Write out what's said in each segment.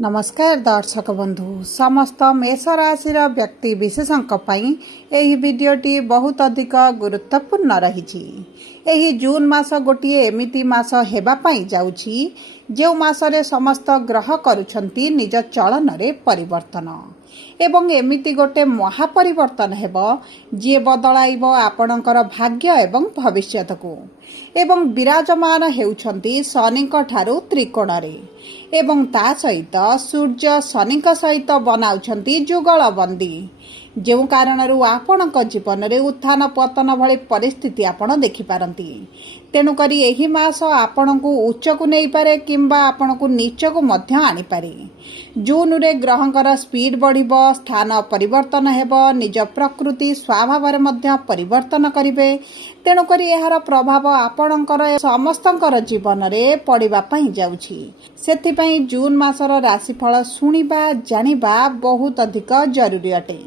नमस्कार दर्शक बंधु समस्त मेष राशि व्यक्ति विशेषज्ञ यही वीडियोटी बहुत अधिक गुरुत्वपूर्ण रही। यही जून मास गोटे एमिति मास हेबापाई जाउछि जो मासरे समस्त ग्रह करुछंती निज चलन रे परिवर्तन एवं एमिति गोटे महापरिवर्तन हेबो जे बदलाइब आपणकर भाग्य एवं भविष्यत को एवं विराजमान हेउछंती शनिक ठारू त्रिकोण रे एवं ता सहित सूर्य शनिक सहित बनाउछंती जुगल बंदी जो कारणरू आपणक जीवन में उत्थान पतन भली परिस्थिति आपण देखिपारती। तेणुकरी एही मास आपण को उच्च को नहीं पारे किंबा आपण को नीच को मध्य आनी पारे। जून रे ग्रहंकर स्पीड बढ़िबो, स्थान परिवर्तन हेबो, निज प्रकृति स्वभाव रे मध्य परिवर्तन करिवे। तेणुकरी एहार प्रभाव आपणकर समस्तंकर जीवन रे पड़िबा पई जाउछि। सेथिपई जून मासर राशिफल सुनिबा जानिबा बहुत अधिक जरूरी अटे।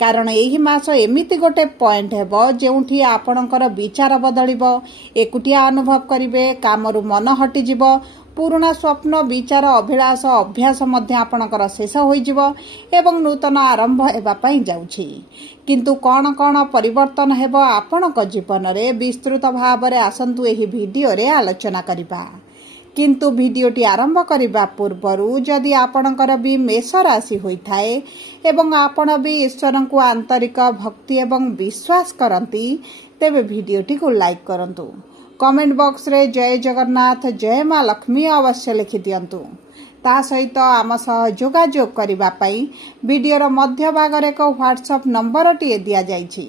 कारण यही मास एमिति गोटे पॉइंट हेबो जेउठी आपणकर विचार बदलिबो, एकुटिया अनुभव करिवे, कामरू मन हटि जिवो, पुराना स्वप्न विचार अभिलाष अभ्यास मध्य आपणकर शेष होई जिवो एवं नूतन आरंभ हेबा पई जाउछि। किंतु कौन कौन परिवर्तन हेबो आपणक जीवन रे विस्तृत भाव रे आसंतु एही वीडियो रे आलोचना करिबा। किंतु वीडियोटी आरंभ करने पूर्व जदि आपणकर भी मेष राशि होइथाए एवं आपण भी ईश्वर को आंतरिक भक्ति एवं विश्वास करती तेबे वीडियोटी को लाइक करंतु। कमेंट बॉक्स रे जय जगन्नाथ जय माँ लक्ष्मी अवश्य लिखि दियंतु। ता सहित आम सह जोगाजोग करिबा पई वीडियोर मध्य भाग रे एक व्हाट्सएप नंबर टी दिया जाइछि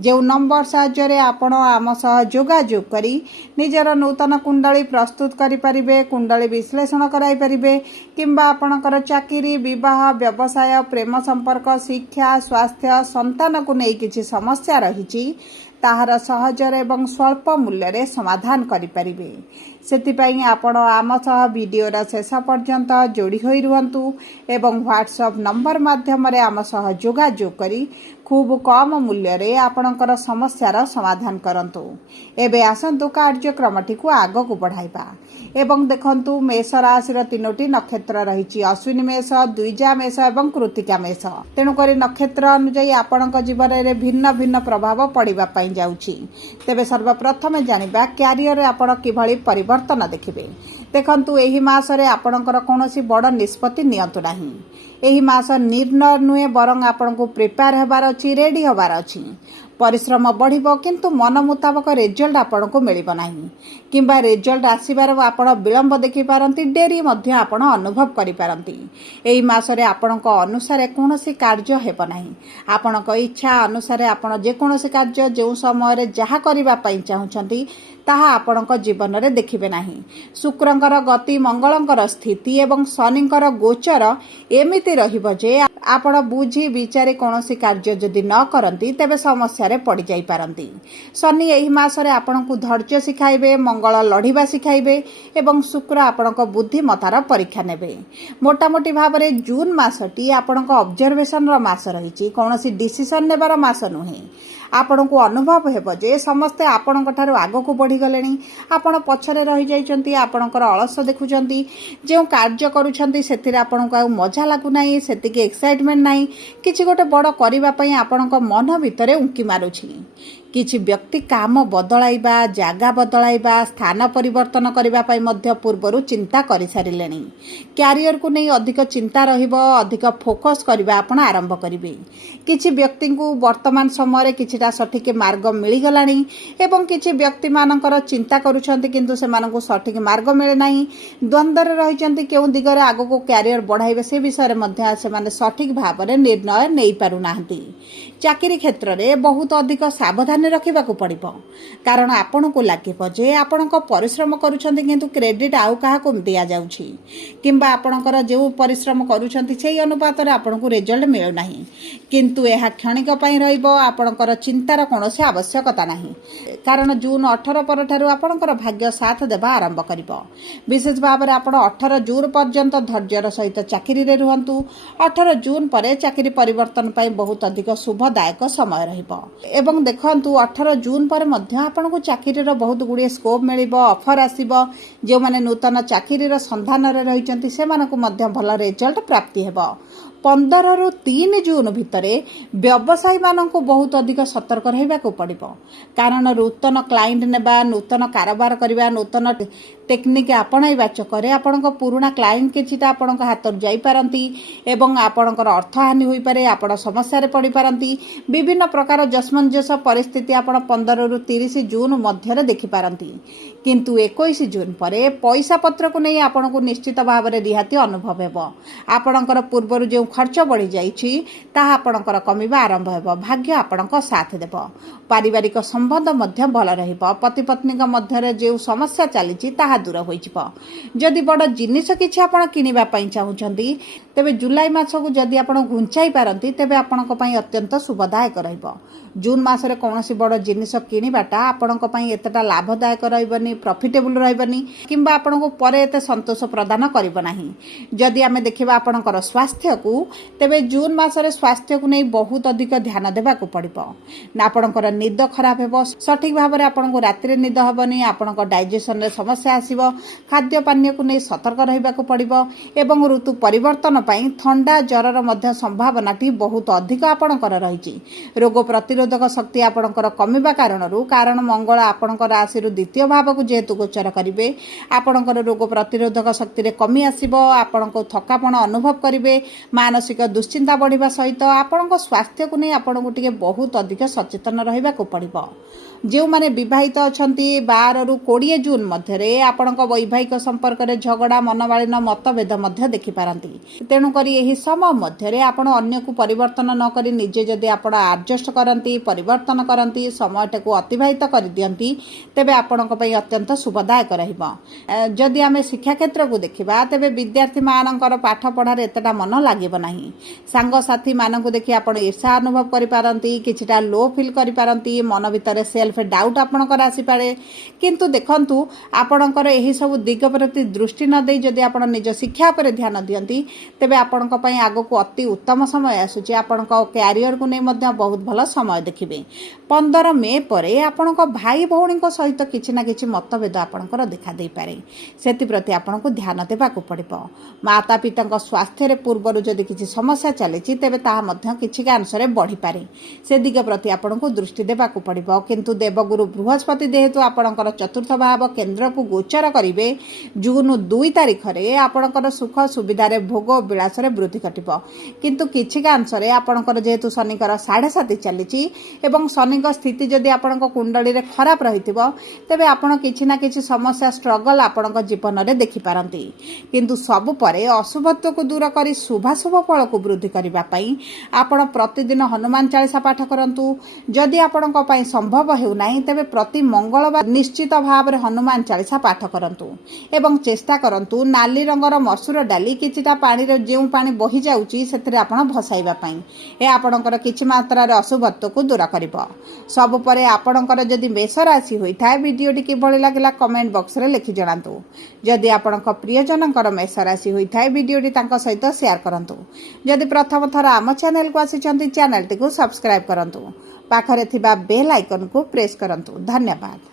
जो नंबर साहाय्य आपण आम सह जोगाजोग करी निजर नूतन कुंडली प्रस्तुत करि परिबे, कुंडली विश्लेषण कराई परिबे किंबा आपणकर चाकरी, विवाह, व्यवसाय, प्रेम संपर्क, शिक्षा, स्वास्थ्य, संतान को नहीं किछि समस्या रहिछि ताहार सहजरे एवं स्वल्प मूल्य रे समाधान करि परिबे। सेतिपई आपण आम सह वीडियोर शेष पर्यंत जोड़ी होई रुहंतु एवं व्हाट्सएप नंबर माध्यम रे आम सह जोगाजोग करी खूब कम मूल्य रे आपणकर समस्यार समाधान करंतु। एबे आसंतु कार्यक्रमटी को आग को बढ़ाइबा एवं देखंतु मेष राशि तीनोटी नक्षत्र रहिछि अश्विनी मेष, द्विजा मेष एवं कृतिका मेष। तेणु करी नक्षत्र अनुसार आपणक जीवन रे भिन्न भिन्न प्रभाव पड़िबा पई जाउछि। तेबे सर्वप्रथम जानिबा क्यारियर रे आपण किभଳି परिवर्तन देखिबे। देखंतु एही मास रे आपणकर कोनोसी बड़ निष्पत्ति नियंतु नाही। एही मास निर्णय नुहे बरंग आपण को प्रिपेयर हेबार अछि, रेडी होबार अछि। परिश्रम बढ़िबो किंतु मन मुताबक रिजल्ट आपण को मिलिबो नाही किंबा रिजल्ट आसीबार आपण विलंब देखि पारंती, डेरी मध्य आपण अनुभव करि पारंती। एही मास रे आपण को अनुसार कोनोसी कार्य हेबो नाही। आपण को इच्छा अनुसार आपण जे कोनोसी कार्य जे समय रे जहा करिबा पई चाहुचंती ताहा आपणक जीवन रे देखिबे नाही। शुक्रंकर गति, मंगलंकर स्थिति एवं शनिंकर गोचर एमिति रहिबो जे आपण बुझी विचारे कोनोसी कार्य जदि न करंती तेबे समस्या रे पड़ी जाई पारंती। शनि एही मास रे आपणकु धैर्य सिखाइबे, मंगल लढिबा सिखाइबे एवं शुक्र आपणक बुद्धिमतार परीक्षा नेबे। मोटामोटी भाव रे जून मासटी आपणक ऑब्जर्वेशन रो मास रहिछि, कोनोसी डिसिजन नेबार मास नुहे। आपण को अनुभव हेबो जे समस्ते आपणक ठारू आगो को बढ़ी गलेनी, आपण पछरे रहि जाइचंती, आपणकर अलस देखुचंती, जे कार्य करूचंती सेथिरे आपणक आ मजा लागु नाही, सेतिके एक्साइटमेंट नाही, किछि गोटे बड़ करिबा पई आपणक मन भितरे उंकी मारुछि। किछि व्यक्ति काम बदलाइबा, जागा बदलाइबा, स्थान परिवर्तन करिबा पई मध्य पूर्वरु चिंता करि सारिलेनी। क्यारियर को नहीं अधिक चिंता रहिबो, अधिक फोकस करिबा आपण आरंभ करिवे। किछि व्यक्ति को वर्तमान समय रे किछिटा सठिक मार्ग मिली गलानी एवं किछि व्यक्ति मानकर चिंता करूछंती किंतु सेमानकु सठिक मार्ग मिले नाही, द्वंद्व रे रहिचंती केउ दिगरे आगो को क्यारियर बढ़ाइबे से विषय रे मध्य सेमाने सठिक भाव रे निर्णय नै पारु नाहंती। चाकरी क्षेत्र रे बहुत अधिक सावधानी रखिबाकू पड़िबो कारण आपण को लागिबो जे आपणक परिश्रम करूछंती किंतु क्रेडिट आउ काहा को दिया जाउछि किंबा आपणकर जे परिश्रम करूछंती सेही अनुपात रे आपणकू रिजल्ट मिलु नाही। किंतु एहा क्षणिक पई रहिबो, आपणकर चिंतार कोनोसी आवश्यकता नाही। कारण जून 18 पर आपणकर भाग्य साथ देवा आरंभ कर। विशेष भाव में आप 18 जून पर्यंत धैर्यर सहित चाकरी रे रुहंतु। 18 जून पर चाकरी परिवर्तन पाई बहुत अधिक शुभदायक समय रहिबो। देखंतु 18 जून पर मध्य आपनको चाकरी बहुत गुड़िए स्कोप मिलिबो, ऑफर आसीबो। जो माने नूतन चाकरी संधान रे रहिचंती सेमानकु मध्य भल रिजल्ट प्राप्ति हेबो। 15 रु 3 जून भितर व्यवसायी मानक बहुत अधिक सतर्क रहिबाकु पड़िबो। कारण नूतन क्लाइंट नेबा, नूतन कारोबार करबा, नूतन टेक्निक आपणाइबा चक्कर आपणक पुराना क्लाइंट किछिटा आपणक हाथ जाई पारंती एवं आपणकर अर्थ हानि होई पारे, आपण समस्या रे पड़ी पारंती। विभिन्न प्रकार जसमंजस परिस्थिति आपण 15 रु 30 जून मध्य देखि पारंती। किंतु 21 जून पर पैसा पत्र को नहीं आपको निश्चित भाव में रिहाती अनुभव हेबो। आपणकर पूर्वर जो खर्च बढ़ी जाइछि ताहा आपणकर कमिबा आरंभ हेबो। भाग्य आपणक साथ देबो। पारिवारिक संबंध मध्य भल रहिबो। पति पत्नी मध्य जो समस्या चली ताहा दूर होई जिवो। जदि बड़ जिनिस किछि आपण किनिबा पई चाहुचंती तेबे जुलाई मास को जदि आपण घुंचाई पारंती तेबे आपणक पई अत्यंत शुभदायक रहिबो। जून मासरे कौनसी बड़ जिनिस किनिबाटा आपणक पई एतटा लाभदायक रहिबनी, प्रॉफिटेबल रहिबनी किंबा आपणको परे एते संतोष प्रदान करिबो नाही। जदि आमे देखिबा आपणकर स्वास्थ्य को तेबे जून मासरे स्वास्थ्य को नै बहुत अधिक ध्यान देबा को पड़िबो। ना आपणकर निद खराब हेबो, सठिक भाव में आपणको रात्रि निद हेबनी, आपणको डाइजेशन रे समस्या आसीबो। खाद्य पानीय को नै सतर्क रहिबा को पड़िबो एवं ऋतु परिवर्तन पई ठंडा ज्वरर मध्य संभावनाटी बहुत अधिक आपणकर रहिछि। रोग प्रतिरोधक शक्ति आपणकर कमिबा कारण मंगल आपणकर राशि द्वितीय भाव को जेहेतु गोचर करिवे आपणकर रोग प्रतिरोधक शक्ति रे कमी आसीबो। आपणको थकापण अनुभव करिवे, मानसिक दुश्चिंता बढ़िबा सहित आपणको स्वास्थ्य को नै आपणको टिके बहुत अधिक सचेतन रहिबा को पड़िबो। जो माने विवाहित अछंती 12 रु 20 जून मध्य आपणक वैवाहिक संपर्क रे झगड़ा, मनमालिन, मतभेद मध्य देखि पारंती। तेणु करी एही समय मध्य आपण अन्य को परिवर्तन न करी निजे जदि आपण एडजस्ट करंती, परिवर्तन करंती, समयटाକୁ अतिबाहित कर दियंती तेबे आपणक पई अत्यंत शुभदायक रहिबो। जदि आमे शिक्षा क्षेत्र को देखिबा तेबे विद्यार्थी मानकर पाठ पढ़ार एतटा मन लागिबो नाही। सांग साथी मानकु देखि आपण ईर्ष्या अनुभव करि पारंती, किछिटा लो फील करि पारंती, मन भितर सेल्फ डाउट आपणकर आसी पारे। किंतु देखंतु आपणकर एही सब दिग प्रति दृष्टि न देई जदि आपण निज शिक्षा पर ध्यान दियंती तेबे आपणक पई आगो को अति उत्तम समय आसुची। आपणक कैरियर को नै मध्य बहुत भल समय देखिबे। 15 मे परे आपणक भाई भौणी सहित किछि ना किछि मतभेद आपणकर देखा देई पारे। सेति प्रति आपणको ध्यान देबा को पड़िबो। माता पिता स्वास्थ्य रे पूर्वरु जदि किछि समस्या चलीछि तेबे ताहा मध्य किछि अंशरे बढ़ी पारे। से दिग प्रति आपणको दृष्टि देबा को पड़िबो। किंतु देवगुरु बृहस्पति जेहेतु आपणकर चतुर्थ भाव केंद्र को गोचर करिवे जून 2 तारिख रे आपणकर सुख सुविधा रे भोग विलास रे वृद्धि घटिबो। किंतु किछि अंशरे आपणकर जेहेतु शनिकर 7.5 चलीछि एवं शनिक स्थिति जदि आपणक कुंडली रे खराब रहिथिबो तेबे आपण किछि ना किछि समस्या स्ट्रगल आपणक जीवन रे देखि पारंती। किंतु सब परे अशुभत्व को दूर करी शुभाशुभ फल को वृद्धि करबा पई आपण प्रतिदिन हनुमान चालीसा पाठ करंतु। जदि आपणक पई संभव हेउ नाही तेबे प्रति मंगलवार निश्चित भाव में हनुमान चालीसा पाठ करंतु एवं चेष्टा करंतु नाली रंगर मसूर डाली किछिटा पानी रे जेउ पानी बही जाउची सेतरे आपण भसाइबा पई। ए आपणकर किछि मात्रा रे अशुभत्व को दूर करिवो। सब परे आपणकर जदि मेष राशि होई थाए वीडियोटी किभଳି लागिला कमेंट बॉक्स रे लिखि जणांतु। जदि आपणक प्रियजनकर मेष राशि होई थाए वीडियोटी तांका सहित शेयर करंतु। जदि प्रथम थर आम चैनल को आसिचंती चैनल टी को सब्सक्राइब करंतु। पाखरे थिबा बेल आइकन को प्रेस करंतु। धन्यवाद।